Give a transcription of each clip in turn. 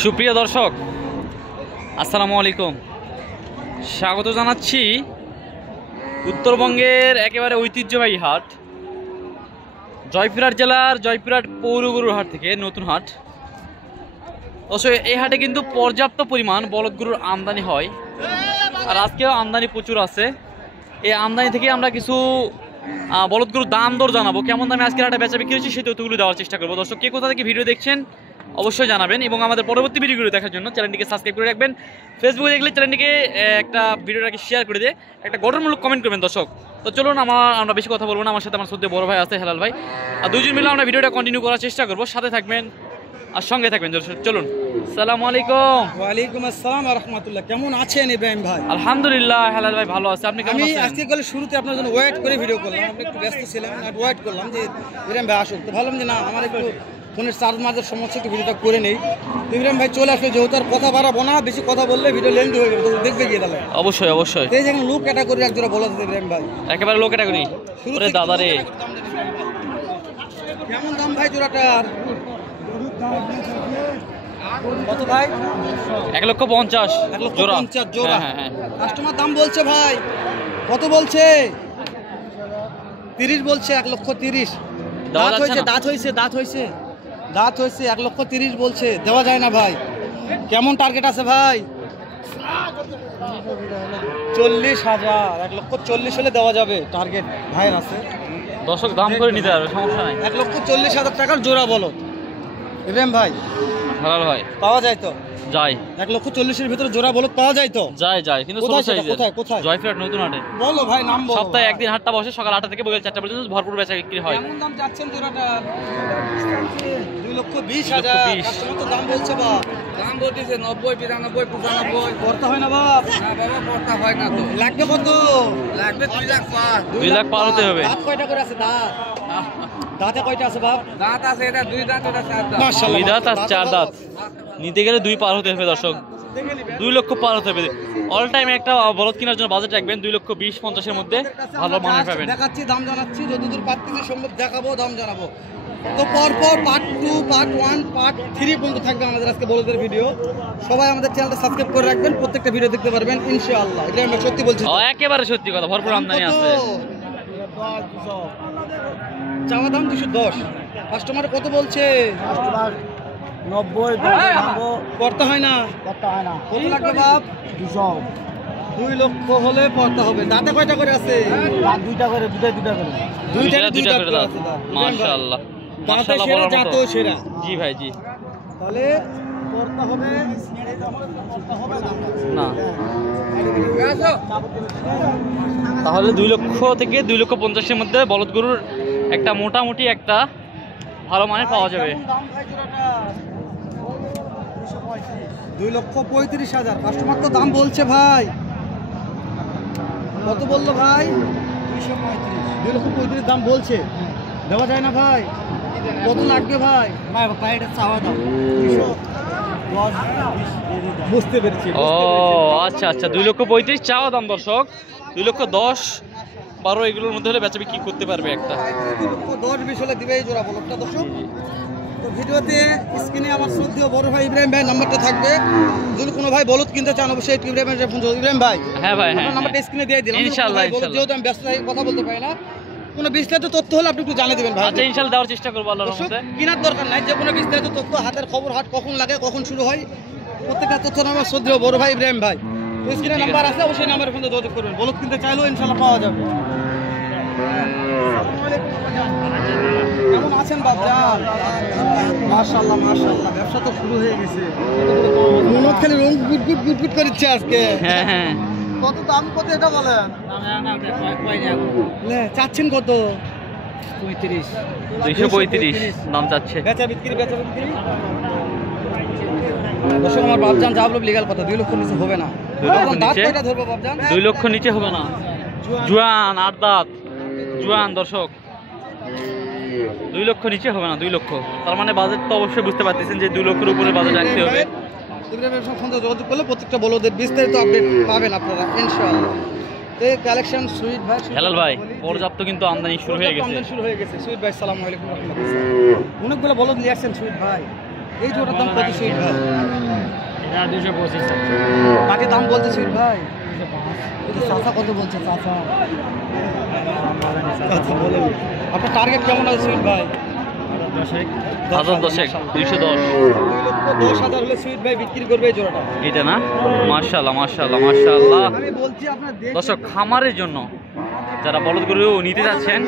সুপ্রিয় দর্শক, আসসালামু আলাইকুম। স্বাগত জানাচ্ছি উত্তরবঙ্গের একেবারে ঐতিহ্যবাহী হাট, জয়পুরহাট জেলার জয়পুরহাট পৌর গরুর হাট থেকে নতুন হাট। অবশ্যই এই হাটে কিন্তু পর্যাপ্ত পরিমাণ বলদ গরুর আমদানি হয়, আর আজকেও আমদানি প্রচুর আছে। এই আমদানি থেকে আমরা কিছু বলদ গরুর দাম দর জানাবো, কেমন দামে আজকের হাটে বেচা বিক্রি হচ্ছে সেই তথ্যগুলো দেওয়ার চেষ্টা করবো। দর্শক, কে কোথা থেকে ভিডিও দেখছেন অবশ্যই জানাবেন, এবং আমাদের পরবর্তী ভিডিওগুলো দেখার জন্য চ্যানেলটিকে সাবস্ক্রাইব করে রাখবেন। ফেসবুকে দেখলে চ্যানেলটিকে একটা ভিডিওটাকে শেয়ার করে দিয়ে একটা গঠনমূলক কমেন্ট করবেন। দর্শক, তো চলুন আমরা বেশি কথা বলবো না, আমার সাথে আমার সত্যি বড় ভাই আছে হেলাল ভাই, আর দুজন মিলে আমরা ভিডিওটা কন্টিনিউ করার চেষ্টা করবো। সাথে থাকবেন আর সঙ্গে থাকবেন। দর্শক চলুন। আসসালামু আলাইকুম। ওয়ালাইকুম আসসালাম ওয়া রাহমাতুল্লাহ। কেমন আছেন ইব্রাহিম ভাই? আলহামদুলিল্লাহ হেলাল ভাই ভালো আছে, আপনি কেমন আছেন? আজকে গেলে শুরুতে আপনার জন্য ওয়েট করে ভিডিও করলাম, আপনি একটু ব্যস্ত ছিলেন, আর ওয়েট করলাম যে ইব্রাহিম ভাই আসুক, তো ভাবলাম যে না আমার একটু ফোনের চার্জ মার্জের সমস্যা, একটু ভিডিওটা করে নেই। ইব্রাহিম ভাই চলে আসলো, যেহেতু আর কথা বাড়াবো না, বেশি কথা বললে ভিডিও লেন্থ হয়ে যাবে, তো দেখবে গিয়ে তাহলে। অবশ্যই অবশ্যই। এই যে লোক ক্যাটাগরি এক জোড়া বলা যায় ইব্রাহিম ভাই, একেবারে লোক ক্যাটাগরি। ওরে দাদা রে, কেমন দাম ভাই জোড়াটার? কত ভাই? 1,50,000 জোড়া। 1,50,000 জোড়া। হ্যাঁ। কাস্টমার দাম বলছে ভাই, কত বলছে? 30 বলছে, 1,30,000। দাঁত হয়েছে 1,30,000 বলছে, দেওয়া যায় না ভাই। কেমন টার্গেট আছে ভাই? 40,000। 1,40,000 হলে দেওয়া যাবে, টার্গেট ভাইয়ের আছে। দর্শক দাম করে নিতে পারবে, সমস্যা নাই। 1,40,000 টাকার জোড়া বলো ইব্রাহিম ভাই। হেলাল ভাই পাওয়া যায় তো? যাই। 1,40,000 ভিতরে জোড়া বলো পাওয়া যায় তো? যাই কিন্তু ছোট সাইজের। কোথায়? জয়পুরহাট নতুন হাটে। বলো ভাই, নাম বলো। সপ্তাহে একদিন হাটটা বসে, সকাল 8টা থেকে বিকেল 4টা পর্যন্ত ভরপুর বেচা বিক্রি হয়। কেমন দাম চাচ্ছেন জোড়াটা? 2,20,000। কাস্টমার তো দাম বলছে বা দাম বলতেছে 90, 92, 95। করতে হয় না বাপ? না বাবা, পড়তা হয় না তো। লাগবে কত? লাগবে 2 লাখ পার। 2 লাখ পার হতে হবে। দাঁত কয়টা করে আছে? দাঁতে কয়টা আছে বাপ? দাঁত আছে, এটা 2 দাঁত, ওটা 4 দাঁত। মাশাআল্লাহ। 2 দাঁত আর 4 দাঁত। নিতে গেলে 2 পার হতে হবে দর্শক, 2 লক্ষ পার হতে হবে। অল টাইম একটা বলদ কেনার জন্য বাজেট রাখবেন 2,20,50,000 মধ্যে ভালো মানের পাবেন। দেখাচ্ছি, দাম জানাচ্ছি, যতদূর পারতেছি সম্ভব দেখাবো, দাম জানাবো। তো পরপর পার্ট 2, পার্ট 1, পার্ট 3 পর্যন্ত থাকবে আমাদের আজকে বলদের ভিডিও। সবাই আমাদের চ্যানেলটা সাবস্ক্রাইব করে রাখবেন, প্রত্যেকটা ভিডিও দেখতে পারবেন ইনশাআল্লাহ। এটা আমরা সত্যি বলছি, একেবারে সত্যি কথা, ভরপুর আমদানি আছে। চাওয়া দাম 210। কাস্টমার কত বলছে? 90 করতে হয় না? কত লাগবে বাপ? 2 লক্ষ হলে পড়তে হবে। দাঁতে কয়টা করে আছে? 2টা করে, দুইটা করে। দুইটা করে দাঁত। মাশাআল্লাহ মাশাআল্লাহ, সেরা জাতও সেরা। জি ভাই জি। তাহলে পড়তে হবে না, তাহলে 2 লক্ষ থেকে 2,50,000 মধ্যে বলদ গরুর একটা মোটামুটি একটা ভালো মানের পাওয়া যাবে। 2,35,000। কাস্টমার তো দাম বলছে ভাই, কত বললো ভাই? 2,35,000 দাম বলছে, দেওয়া যায় না ভাই? কত লাগবে ভাই? এটা চাওয়া দাম বুঝতে পেরেছি। ও আচ্ছা, 2,35,000 চাওয়া দাম দর্শক। 2,10,00,000, 12 এগুলোর মধ্যে হলে বেচা বিক্রি করতে পারবে একটা। 2,10,20 হলে দিবে এই জোড়া বলটা দর্শক। তো ভিডিওতে স্ক্রিনে আমার শ্রদ্ধেয় বড় ভাই ইব্রাহিম ভাই নাম্বারটা থাকবে, যদি কোনো ভাই বলদ কিনতে চান অবশ্যই ইব্রাহিমের ফোন। ইব্রাহিম ভাই, হ্যাঁ ভাই, হ্যাঁ নাম্বারটা স্ক্রিনে দিয়ে দিলাম ইনশাআল্লাহ। যেহেতু আমি ব্যস্ত থাকি, কথা বলতে পারি না, কোনো বিস্তারিত তথ্য হলে আপনি একটু জানিয়ে দেবেন ভাই। আচ্ছা, ইনশাআল্লাহ দেওয়ার চেষ্টা করবো আল্লাহর রহমতে। কেনার দরকার নাই, যে কোনো বিস্তারিত তথ্য, হাতের খবর, হাট কখন লাগে, কখন শুরু হয়, প্রত্যেকটা তথ্য আমার শ্রদ্ধেয় বড় ভাই ইব্রাহিম ভাই। তো স্ক্রিনে নাম্বার আছে, অবশ্যই নাম্বারের ফোনে যোগাযোগ করবেন। বলদ কিনতে চাইলেও ইনশাআল্লাহ পাওয়া যাবে। কেমন আছেন বাপজান? মাশাআল্লাহ, ব্যবসা তো শুরু হয়ে গেছে। মনত খালি রং গুট করছে আজকে। হ্যাঁ। কত দাম, কত এটা বলেন? চাচ্ছেন কত? 235 দাম চাচ্ছে। বেচা বিক্রি দর্শক, আমার বাপজান যা বলব লিগাল কথা, 2 লক্ষ নিচে হবে না। 2 লক্ষ নিচে ধরবো বাপজান? 2 লক্ষ নিচে হবে না। জুয়ান 8 দাঁত, জুয়ান দর্শক। 2 লক্ষ নিচে হবে না, 2 লক্ষ। তার মানে বাজেট তো অবশ্যই বুঝতে পারতেছেন যে 2 লক্ষের উপরে বাজেট রাখতে হবে। যোগাযোগ করলে প্রত্যেকটা বলদের বিস্তারিত আপডেট পাবেন আপনারা ইনশাআল্লাহ। এই কালেকশন সুইট ভাই, হেলাল ভাই, পর্যাপ্ত কিন্তু আমদানি শুরু হয়ে গেছে। সুইট ভাই, আসসালামু আলাইকুম রাহমাতুল্লাহ। অনেকগুলো বলদ নিয়ে আসছেন সুইট ভাই, এই জোড়ার দাম কত সুইট ভাই? এটা 225 বাকি দাম বলছে সুইট ভাই? চাচা কত বলছে চাচা? আচ্ছা বলেন, আপনার টার্গেট কেমন আছে সুইট ভাই? 10,000 210 2,10,000 হলে সুইট ভাই বিক্রি করবে এই জোড়াটা। এটা না? মাশাআল্লাহ মাশাআল্লাহ মাশাআল্লাহ। আমি বলছি আপনার দর্শক, খামারের জন্য যারা বলদ গরু নিতে যাচ্ছেন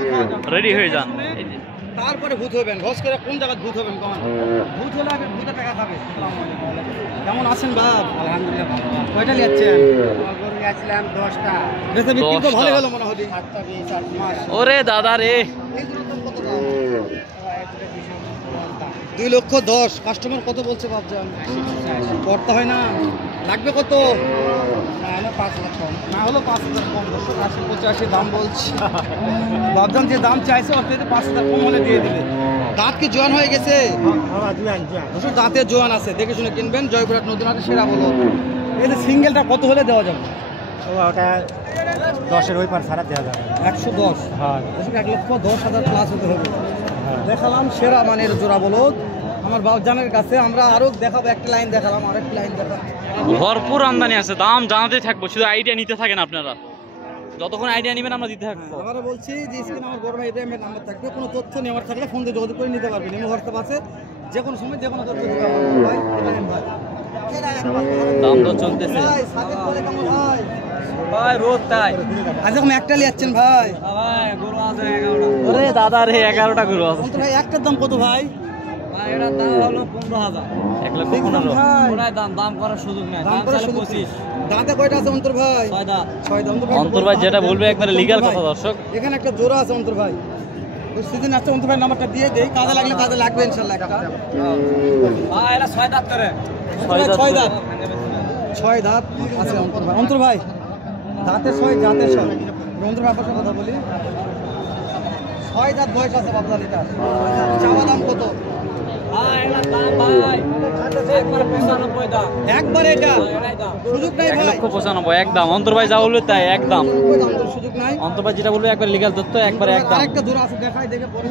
রেডি হয়ে যান। এই যে তারপরে ভূত হবেন, ঘস করে কোন জায়গায় ভূত হবেন? কমান ভূত হলে আপনি ভূতে টাকা খাবে। কেমন আছেন বাপ? আলহামদুলিল্লাহ কয়টা নিচ্ছেন? গরু নিয়েছিলাম 10টা। বেশি বিক্রি তো 10টা। ভালো গেল মনে হয়। 7টা 20 মাস ওরে দাদা রে, এই জোড়ার দাম কত দাম? 2,10,000। কাস্টমার কত বলছে বাপজান? করতে হয় না, লাগবে কত? না 5 লাখ কম। না হলো 5,000 কম। 80-85 দাম বলছি। বাপজান যে দাম চাইছে ওর থেকে 5,000 কম হলে দিয়ে দিবে। দাঁত কি জোয়ান হয়ে গেছে? দর্শক, দাঁতে জোয়ান আছে, দেখে শুনে কিনবেন। জয়পুরহাট নতুন হাটে সেরা বলো। এই যে সিঙ্গেলটা কত হলে দেওয়া যাবে? ওটা 10-এর ওই পার ছাড়া দেওয়া যাবে। 110। হ্যাঁ 1,10,000 প্লাস হতে হবে। দেখালাম সেরা মানের জোড়া বলদ আমার বাপজানের কাছে। আমরা আরো দেখাবো, একটা লাইন দেখালাম, আরেকটা লাইন দেখাবো। ভরপুর আমদানি আছে, দাম জানাতে থাকবো, শুধু আইডিয়া নিতে থাকেন আপনারা। যতক্ষণ আইডিয়া নেবেন আমরা দিতে থাকবো। আবারও বলছি যে স্ক্রিনে আমার বড় ভাই ইব্রাহিমের নাম্বার থাকবে, কোনো তথ্য নেওয়ার থাকলে ফোন দিয়ে যোগাযোগ করে নিতে পারবেন। এমনি হোয়াটসঅ্যাপ আছে, যে কোনো সময় যে কোনো তথ্য দিতে পারবেন ভাই ইব্রাহিম ভাই। দাম তো চলতেছে ভাই সাথে করে কেমন ভাই? ভাই, রোদ তাই আজ এরকম একটা লিয়াচ্ছেন ভাই? ভাই, গরু আছে 11টা। ওরে দাদা রে, 11টা গরু আছে। অন্তর ভাই একটার দাম কত ভাই? ভাই এটার দাম হলো 15,000। 1,15,000 ভাই ওরাই দাম করার সুযোগ নেই। দাম করে শুধু 25। দাঁতে কয়টা আছে অন্তর ভাই? 6 দাঁত। 6 দাঁত। অন্তর ভাই যেটা বলবে একবারে লিগ্যাল কথা দর্শক। এখানে একটা জোড়া আছে অন্তর ভাই, ওই সিজন আসছে। অন্তর ভাই নাম্বারটা দিয়ে দেই, কাজে লাগলে কাজে লাগবে ইনশাআল্লাহ। একটা ভাই এটা 6 দাঁত করে। 6 দাঁত। 6 দাঁত আছে অন্তর ভাই। অন্তর ভাই দাঁতে 6 জাতে 6। অন্তর ভাই আপনার সাথে কথা বলি। 6 দাঁত বয়স আছে বাপদার। এটা চাওয়া দাম কত? ভাই এটার দাম ভাই একবার 95 দাম। একবার এটা এটাই দাম। সুযোগ নাই ভাই। 1,95,000 একদম। অন্তর ভাই যা বলবে তাই একদম। ওই দাম তো সুযোগ নাই। অন্তর ভাই যেটা বলবে একবার লিগ্যাল তথ্য, একবারে একদম। আরেকটা জোড়া আছে, দেখাই দেখে পরে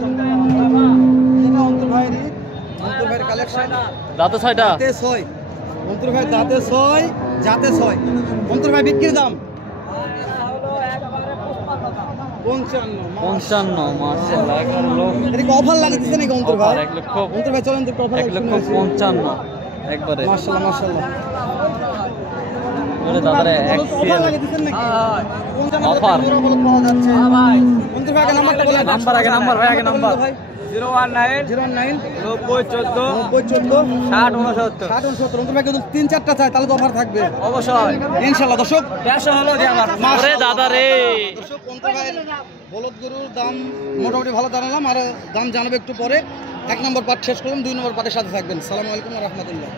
এটা অন্তর ভাইয়েরই। অন্তর ভাইয়ের কালেকশন। দাঁতে 6টা। দাঁতে 6। অন্তর ভাই দাঁতে 6 জাতে 6। অন্তর ভাই বিক্রির দাম 55। 55 মাশাআল্লাহ, 11 লোক। এটা কি অফার লাগাতেছে নাকি অন্তর ভাই? 1,00,000 অন্তর ভাই চলেন তো অফার 1,55,000 একবারে। মাশাআল্লাহ মাশাআল্লাহ। ওরে দাদা রে, অফার এক্সিএল লাগাতেছেন নাকি? হ্যাঁ কোন জায়গায় অফার। জোড়া বলদ পাওয়া যাচ্ছে? ভাই অন্তর ভাই আগে নাম্বারটা বলেন। নাম্বার আগে নাম্বার ভাই, আগে নাম্বার। ভাই 019 09 90 14 90 14 60 69। 60 69। অন্তর ভাই কিন্তু 3-4টা চাই, তাহলে তো অফার থাকবে অবশ্যই ইনশাআল্লাহ। দর্শক 150 হলো দিয়ে আমার। ওরে দাদা রে, দর্শক, অন্তর ভাইয়ের বলদ গরুর দাম মোটামুটি ভালো জানালাম, আর দাম জানাবে একটু পরে। 1 নম্বর পার্ট শেষ করলাম, 2 নম্বর পার্টের সাথে থাকবেন। সালামু আলাইকুম ওয়া রাহমাতুল্লাহ।